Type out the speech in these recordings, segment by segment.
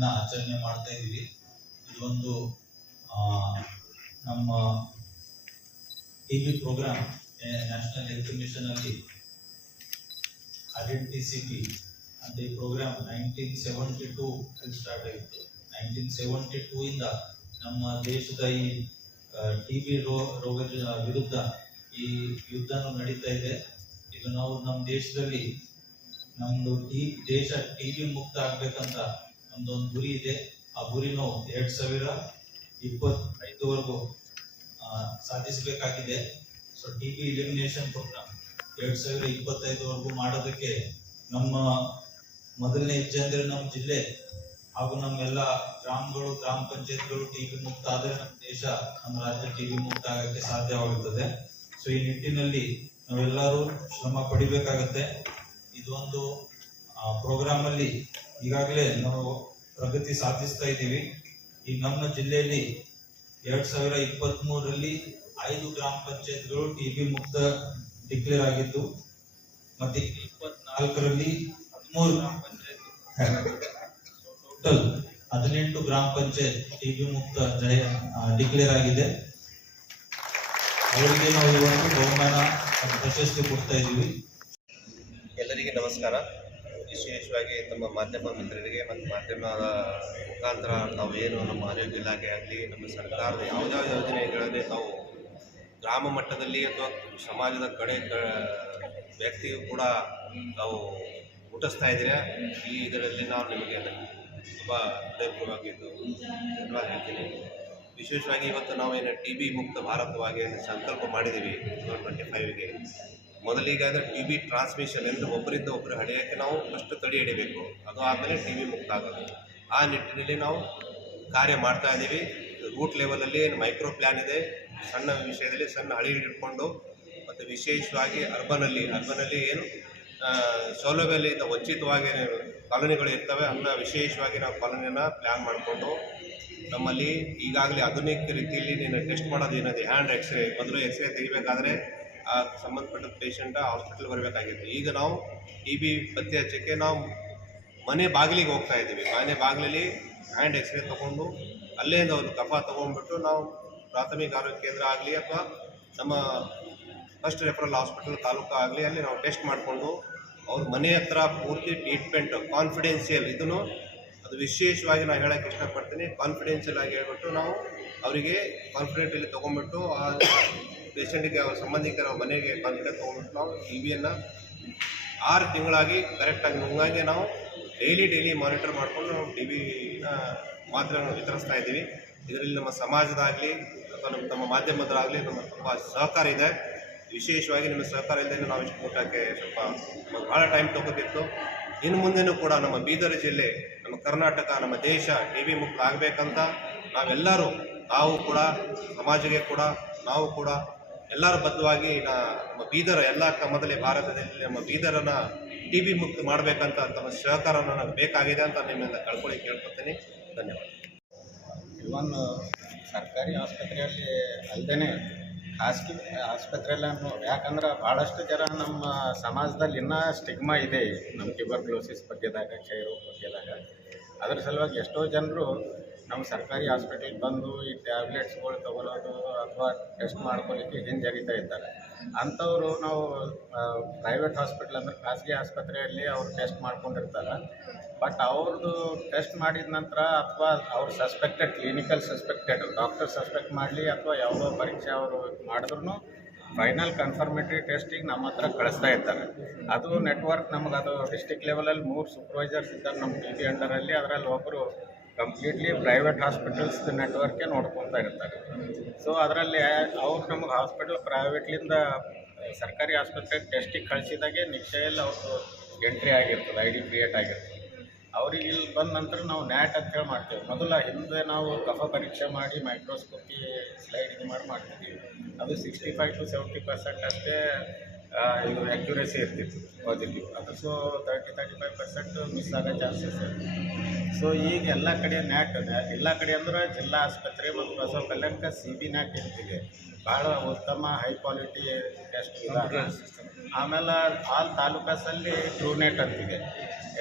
ದಿನ ಆಚರಣೆ ಮಾಡ್ತಾ ಇದ್ದೀವಿ ಇದೊಂದು ನಮ್ಮ T V program national health mission ಅಲ್ಲಿ ಪಿ ಅಂತ ಈ ಪ್ರೋಗ್ರಾಮ್ ನೈನ್ಟೀನ್ ಸೆವೆಂಟಿ ಟೂ ಅಲ್ಲಿ ಸ್ಟಾರ್ಟ್ ಆಗಿತ್ತು. ನೈನ್ಟೀನ್ ಸೆವೆಂಟಿ ಟೂ ಇಂದ ನಮ್ಮ ದೇಶದ ಈ ಟಿ ಬಿ ರೋಗದ ವಿರುದ್ಧ ಈ ಯುದ್ಧನೂ ನಡೀತಾ ಇದೆ. ಇದು ನಾವು ನಮ್ಮ ದೇಶದಲ್ಲಿ ನಮ್ದು ಈ ದೇಶ ಟಿ ಬಿ ಮುಕ್ತ ಆಗ್ಬೇಕಂತ ನಮ್ದೊಂದು ಗುರಿ ಇದೆ. ಆ ಗುರಿನು ಎರಡ್ ಸಾವಿರ ಇಪ್ಪತ್ತೈದುವರೆಗೂ ಸಾಧಿಸಬೇಕಾಗಿದೆ. So T B elimination program ಎರಡ್ ಸಾವಿರ ಇಪ್ಪತ್ತೈದುವರೆಗೂ ಮಾಡೋದಕ್ಕೆ ನಮ್ಮ ಮೊದಲನೇ ಹೆಜ್ಜೆ ಅಂದ್ರೆ ನಮ್ಮ ಜಿಲ್ಲೆ ಹಾಗೂ ನಮ್ಮೆಲ್ಲ ಗ್ರಾಮಗಳು, ಗ್ರಾಮ ಪಂಚಾಯತ್ಗಳು ಟಿ ಬಿ ಮುಕ್ತ ಆದರೆ ನಮ್ಮ ದೇಶ, ನಮ್ಮ ರಾಜ್ಯ ಟಿ ಬಿ ಮುಕ್ತ ಆಗಕ್ಕೆ ಸಾಧ್ಯವಾಗುತ್ತದೆ. ಸೊ ಈ ನಿಟ್ಟಿನಲ್ಲಿ ನಾವೆಲ್ಲರೂ ಶ್ರಮ ಪಡಿಬೇಕಾಗತ್ತೆ. ಇದೊಂದು ಪ್ರೋಗ್ರಾಮ್ ಅಲ್ಲಿ ಈಗಾಗಲೇ ನಾವು ಪ್ರಗತಿ ಸಾಧಿಸ್ತಾ ಇದ್ದೀವಿ. ಈ ನಮ್ಮ ಜಿಲ್ಲೆಯಲ್ಲಿ ಎರಡ್ ಸಾವಿರ ಇಪ್ಪತ್ತ್ ಮೂರರಲ್ಲಿ ಐದು ಗ್ರಾಮ ಪಂಚಾಯತ್ಗಳು ಟಿ ಬಿ ಮುಕ್ತ ಡಿಕ್ಲೇರ್ ಆಗಿದ್ದು, ಮತ್ತೆ ಇಪ್ಪತ್ನಾಲ್ಕರಲ್ಲಿ ಹದಿಮೂರು ಗ್ರಾಮ ಪಂಚಾಯತ್ ಟೋಟಲ್ ಹದಿನೆಂಟು ಗ್ರಾಮ ಪಂಚಾಯತ್ ಟಿ ಬಿ ಮುಕ್ತ ಜಯ ಡಿಕ್ಲೇರ್ ಆಗಿದೆ. ಅವರಿಗೆ ನಾವು ಇವತ್ತು ಬಹುಮಾನ ಪ್ರಶಸ್ತಿ ಕೊಡ್ತಾ ಇದ್ದೀವಿ. ಎಲ್ಲರಿಗೆ ನಮಸ್ಕಾರ. ವಿಶೇಷವಾಗಿ ತಮ್ಮ ಮಾಧ್ಯಮ ಮಿತ್ರರಿಗೆ ಮತ್ತು ಮಾಧ್ಯಮದ ಮುಖಾಂತರ ತಾವು ಏನು ನಮ್ಮ ಆರೋಗ್ಯ ಇಲಾಖೆ ಆಗಲಿ, ನಮ್ಮ ಸರ್ಕಾರದ ಯಾವುದೇ ಯೋಜನೆಗಳಲ್ಲಿ ತಾವು ಗ್ರಾಮ ಮಟ್ಟದಲ್ಲಿ ಅಥವಾ ಸಮಾಜದ ಕಡೆ ವ್ಯಕ್ತಿಗೂ ಕೂಡ ತಾವು ಮುಟ್ಟಿಸ್ತಾ ಇದ್ದೀರಾ? ಈ ಇದರಲ್ಲಿ ನಾವು ನಿಮಗೆ ತುಂಬ ಹೃದಯಪೂರ್ವವಾಗಿದ್ದು ಧನ್ಯವಾದ ಹೇಳ್ತೀನಿ. ವಿಶೇಷವಾಗಿ ಇವತ್ತು ನಾವೇನು ಟಿ ಬಿ ಮುಕ್ತ ಭಾರತವಾಗಿ ಸಂಕಲ್ಪ ಮಾಡಿದ್ದೀವಿ ಟ್ವೆಂಟಿ ಫೈವ್ಗೆ ಮೊದಲಿಗೆ ಅಂದರೆ ಟಿ ಬಿ ಟ್ರಾನ್ಸ್ಮಿಷನ್ ಎಂದು ಒಬ್ಬರಿಂದ ಒಬ್ಬರು ಹಡೆಯೋಕ್ಕೆ ನಾವು ಫಸ್ಟ್ ತಡೆ ಹಿಡಿಬೇಕು ಅದು ಆದಮೇಲೆ ಟಿ ಬಿ ಮುಕ್ತ ಆಗೋದು. ಆ ನಿಟ್ಟಿನಲ್ಲಿ ನಾವು ಕಾರ್ಯ ಮಾಡ್ತಾ ಇದ್ದೀವಿ. ರೂಟ್ ಲೆವೆಲಲ್ಲಿ ಮೈಕ್ರೋ ಪ್ಲ್ಯಾನ್ ಇದೆ. ಸಣ್ಣ ವಿಷಯದಲ್ಲಿ ಸಣ್ಣ ಹಳಿ ಹಿಡ್ಕೊಂಡು ಮತ್ತು ವಿಶೇಷವಾಗಿ ಅರ್ಬನಲ್ಲಿ ಅರ್ಬನಲ್ಲಿ ಏನು ಸೌಲಭ್ಯದಿಂದ ವಂಚಿತವಾಗಿ ಕಾಲೋನಿಗಳು ಇರ್ತವೆ ಅಂತ ವಿಶೇಷವಾಗಿ ನಾವು ಕಾಲೋನಿಯನ್ನು ಪ್ಲ್ಯಾನ್ ಮಾಡಿಕೊಂಡು ನಮ್ಮಲ್ಲಿ ಈಗಾಗಲೇ ಆಧುನಿಕ ರೀತಿಯಲ್ಲಿ ನೀನು ಟೆಸ್ಟ್ ಮಾಡೋದು ಏನಿದೆ ಹ್ಯಾಂಡ್ ಎಕ್ಸ್ರೇ ಮೊದಲು ಎಕ್ಸ್ರೇ ತೆಗಿಬೇಕಾದ್ರೆ ಆ ಸಂಬಂಧಪಟ್ಟ ಪೇಷಂಟ್ ಹಾಸ್ಪಿಟಲ್ ಬರಬೇಕಾಗಿತ್ತು. ಈಗ ನಾವು ಟಿ ಬಿ ಪತ್ತೆ ಹಚ್ಚಕ್ಕೆ ನಾವು ಮನೆ ಬಾಗಿಲಿಗೆ ಹೋಗ್ತಾ ಇದ್ದೀವಿ. ಮನೆ ಬಾಗಿಲಲ್ಲಿ ಹ್ಯಾಂಡ್ ಎಕ್ಸ್ರೇ ತೊಗೊಂಡು ಅಲ್ಲೇ ಒಂದು ಕಫ ತೊಗೊಂಡ್ಬಿಟ್ಟು ನಾವು ಪ್ರಾಥಮಿಕ ಆರೋಗ್ಯ ಕೇಂದ್ರ ಆಗಲಿ ಅಥವಾ ನಮ್ಮ ಫಸ್ಟ್ ರೆಫರಲ್ ಹಾಸ್ಪಿಟಲ್ ತಾಲೂಕು ಆಗಲಿ ಅಲ್ಲಿ ನಾವು ಟೆಸ್ಟ್ ಮಾಡಿಕೊಂಡು ಅವ್ರ ಮನೆ ಹತ್ರ ಪೂರ್ತಿ ಟ್ರೀಟ್ಮೆಂಟ್ ಕಾನ್ಫಿಡೆನ್ಷಿಯಲ್ ಇದನ್ನು ಅದು ವಿಶೇಷವಾಗಿ ನಾನು ಹೇಳಕ್ಕೆ ಇಷ್ಟಪಡ್ತೀನಿ. ಕಾನ್ಫಿಡೆನ್ಷಿಯಲ್ ಆಗಿ ಹೇಳ್ಬಿಟ್ಟು ನಾವು ಅವರಿಗೆ ಕಾನ್ಫಿಡೆಂಟಲ್ಲಿ ತೊಗೊಂಡ್ಬಿಟ್ಟು ಆ ಪೇಷಂಟಿಗೆ ಅವ್ರ ಸಂಬಂಧಿಕರ ಮನೆಗೆ ಬಂದರೆ ತೊಗೊಂಡ್ಬಿಟ್ಟು ನಾವು ಟಿ ವಿಯನ್ನು ಆರು ತಿಂಗಳಾಗಿ ಕರೆಕ್ಟಾಗಿ ನುಂಗಾಗೆ ನಾವು ಡೈಲಿ ಡೈಲಿ ಮಾನಿಟರ್ ಮಾಡಿಕೊಂಡು ನಾವು ಟಿ ವಿನ ಮಾತ್ರೆಗಳನ್ನು ವಿತರಿಸ್ತಾ ಇದ್ದೀವಿ. ಇದರಲ್ಲಿ ನಮ್ಮ ಸಮಾಜದಾಗಲಿ ಅಥವಾ ನಮ್ಮ ನಮ್ಮ ಮಾಧ್ಯಮದರಾಗಲಿ ನಮ್ಮ ತುಂಬ ಸಹಕಾರ ಇದೆ. ವಿಶೇಷವಾಗಿ ನಿಮ್ಮ ಸಹಕಾರ ಇಲ್ಲದೆ ನಾವು ಇಷ್ಟು ಊಟಕ್ಕೆ ಸ್ವಲ್ಪ ಭಾಳ ಟೈಮ್ ತಗೋತಿತ್ತು. ಇನ್ನು ಮುಂದೆನೂ ಕೂಡ ನಮ್ಮ ಬೀದರ್ ಜಿಲ್ಲೆ, ನಮ್ಮ ಕರ್ನಾಟಕ, ನಮ್ಮ ದೇಶ ಟಿ ವಿ ಮುಕ್ತ ಆಗಬೇಕಂತ ನಾವೆಲ್ಲರೂ ನಾವು ಕೂಡ, ಸಮಾಜಕ್ಕೆ ಕೂಡ, ನಾವು ಕೂಡ ಎಲ್ಲರ ಬದ್ಧವಾಗಿ ನಾ- ನಮ್ಮ ಬೀದರ್ ಎಲ್ಲ ಕ್ರಮದಲ್ಲಿ ಭಾರತದಲ್ಲಿ ನಮ್ಮ ಬೀದರನ್ನ ಟಿ ಬಿ ಮುಕ್ತ ಮಾಡಬೇಕಂತ ತಮ್ಮ ಸಹಕಾರ ನನಗೆ ಬೇಕಾಗಿದೆ ಅಂತ ನಿಮ್ಮಿಂದ ಕಳ್ಕೊಳ್ಳಿ ಕೇಳ್ಕೊತೀನಿ. ಧನ್ಯವಾದ. ಇವನ್ ಸರ್ಕಾರಿ ಆಸ್ಪತ್ರೆಯಲ್ಲಿ ಅಲ್ಲದೇ ಖಾಸಗಿ ಆಸ್ಪತ್ರೆಯಲ್ಲಿ ಯಾಕಂದ್ರೆ ಭಾಳಷ್ಟು ಜನ ನಮ್ಮ ಸಮಾಜದಲ್ಲಿ ಇನ್ನೂ ಸ್ಟಿಗ್ಮಾ ಇದೆ. ನಮ್ಮ ಟ್ಯೂಬರ್ಕ್ಲೋಸಿಸ್ ಬಗ್ಗೆದಾಗ, ಕ್ಷಯರೋಗ ಬಗ್ಗೆದಾಗ. ಅದ್ರ ಸಲುವಾಗಿ ಎಷ್ಟೋ ಜನರು ನಮ್ಮ ಸರ್ಕಾರಿ ಹಾಸ್ಪಿಟಲ್ ಬಂದು ಈ ಟ್ಯಾಬ್ಲೆಟ್ಸ್ಗಳು ತಗೊಳ್ಳೋದು ಅಥವಾ ಟೆಸ್ಟ್ ಮಾಡ್ಕೊಳ್ಳಿಕ್ಕೆ ಹಿಂಜರಿತಾ ಇದ್ದಾರೆ. ಅಂಥವರು ನಾವು ಪ್ರೈವೇಟ್ ಹಾಸ್ಪಿಟ್ಲ್ ಅಂದ್ರೆ ಖಾಸಗಿ ಆಸ್ಪತ್ರೆಯಲ್ಲಿ ಅವ್ರು ಟೆಸ್ಟ್ ಮಾಡ್ಕೊಂಡಿರ್ತಾರೆ. ಬಟ್ ಅವ್ರದ್ದು ಟೆಸ್ಟ್ ಮಾಡಿದ ನಂತರ ಅಥವಾ ಅವ್ರು suspected clinical suspected doctor suspect ಮಾಡಲಿ ಅಥವಾ ಯಾವುದೋ ಪರೀಕ್ಷೆ ಅವರು ಮಾಡಿದ್ರು ಫೈನಲ್ ಕನ್ಫರ್ಮೇಟರಿ ಟೆಸ್ಟಿಗೆ ನಮ್ಮ ಹತ್ರ ಕಳಿಸ್ತಾ ಇರ್ತಾರೆ. ಅದು ನೆಟ್ವರ್ಕ್ ನಮ್ಗೆ ಅದು ಡಿಸ್ಟಿಕ್ ಲೆವೆಲಲ್ಲಿ ಮೂರು ಸೂಪರ್ವೈಸರ್ಸ್ ಇದ್ದಾರೆ ನಮ್ಮ ಟಿ ಬಿ ಅಂಡರಲ್ಲಿ ಅದರಲ್ಲಿ ಒಬ್ಬರು ಕಂಪ್ಲೀಟ್ಲಿ ಪ್ರೈವೇಟ್ ಹಾಸ್ಪಿಟಲ್ಸ್ ನೆಟ್ವರ್ಕೇ ನೋಡ್ಕೊತಾ ಇರ್ತಾರೆ. ಸೊ ಅದರಲ್ಲಿ ಅವ್ರು ನಮಗೆ ಹಾಸ್ಪಿಟಲ್ ಪ್ರೈವೇಟ್ಲಿಂದ ಸರ್ಕಾರಿ ಆಸ್ಪತ್ರೆಗೆ ಟೆಸ್ಟಿಗೆ ಕಳಿಸಿದಾಗೆ ನಿಶ್ಚಯಲ್ಲಿ ಅವ್ರದ್ದು ಎಂಟ್ರಿ ಆಗಿರ್ತದೆ ಐ ಡಿ ಕ್ರಿಯೇಟ್ ಆಗಿರ್ತದೆ. ಅವ್ರಿಗೆ ಇಲ್ಲಿ ಬಂದ ನಂತರ ನಾವು ನ್ಯಾಟ್ ಅಂತ ಹೇಳಿ ಮಾಡ್ತೇವೆ. ಮೊದಲ ಹಿಂದೆ ನಾವು ಕಫ ಪರೀಕ್ಷೆ ಮಾಡಿ ಮೈಕ್ರೋಸ್ಕೋಪಿ ಸ್ಲೈಡ್ ಇದು ಮಾಡಿ ಮಾಡ್ತಿದ್ವಿ. ಅದು sixty five to seventy percent ಅಷ್ಟೇ ಇದು ಆ್ಯಕ್ಯುರೇಸಿ ಇರ್ತಿತ್ತು ಪಾಸಿಟಿವ್ ಅದು so thirty thirty five percent miss ಆಗೋ ಚಾನ್ಸಸ್ ಸೊ ಈಗ ಎಲ್ಲ ಕಡೆ ನ್ಯಾಟ್ ಎಲ್ಲ ಕಡೆ ಅಂದ್ರೆ ಜಿಲ್ಲಾ ಆಸ್ಪತ್ರೆ ಮತ್ತು ಬಸವ ಕಲ್ಯಾಣಕ್ಕೆ ಸಿ ಬಿ ನ್ಯಾಟ್ ಇರ್ತಿದೆ. ಭಾಳ ಉತ್ತಮ ಹೈ ಕ್ವಾಲಿಟಿ ಟೆಸ್ಟ್ ಆಮೇಲೆ ಆಲ್ ತಾಲೂಕಸಲ್ಲಿ ಟ್ರೂ ನೆಟ್ ಅಂತಿದೆ.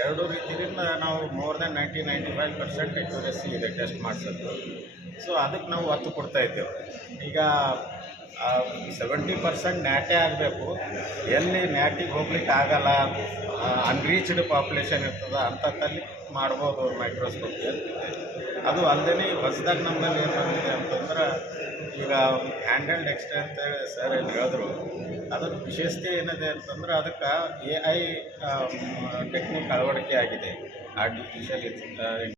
ಎರಡೂ ರೀತಿಯಿಂದ ನಾವು more than ninety ninety five percent accuracy ಇದೆ ಟೆಸ್ಟ್ ಮಾಡಿಸೋದು. ಸೊ ಅದಕ್ಕೆ ನಾವು ಒತ್ತು ಕೊಡ್ತಾ ಇದ್ದೇವೆ. ಈಗ ಸೆವೆಂಟಿ ಪರ್ಸೆಂಟ್ ನ್ಯಾಟೆ ಆಗಬೇಕು. ಎಲ್ಲಿ ನ್ಯಾಟಿಗೆ ಹೋಗ್ಲಿಕ್ಕೆ ಆಗಲ್ಲ ಅನ್ರೀಚ್ಡ್ ಪಾಪ್ಯುಲೇಷನ್ ಇರ್ತದ ಅಂಥದ್ದಲ್ಲಿ ಮಾಡ್ಬೋದು ಮೈಕ್ರೋಸ್ಕೋಪಿ ಅದು ಅಲ್ಲದೆ ಹೊಸದಾಗಿ ನಮ್ಮಲ್ಲಿ ಏನು ಅಂತಂದ್ರೆ ಈಗ ಹ್ಯಾಂಡಲ್ಡ್ ಎಕ್ಸ್ರೇ ಅಂತೇಳಿ ಸರ್ ಏನು ಹೇಳಿದ್ರು. ಅದರ ವಿಶೇಷತೆ ಏನಿದೆ ಅಂತಂದ್ರೆ ಅದಕ್ಕೆ ಎ ಐ ಟೆಕ್ನಿಕ್ ಅಳವಡಿಕೆ ಆಗಿದೆ. ಆರ್ಟಿಫಿಷಿಯಲ್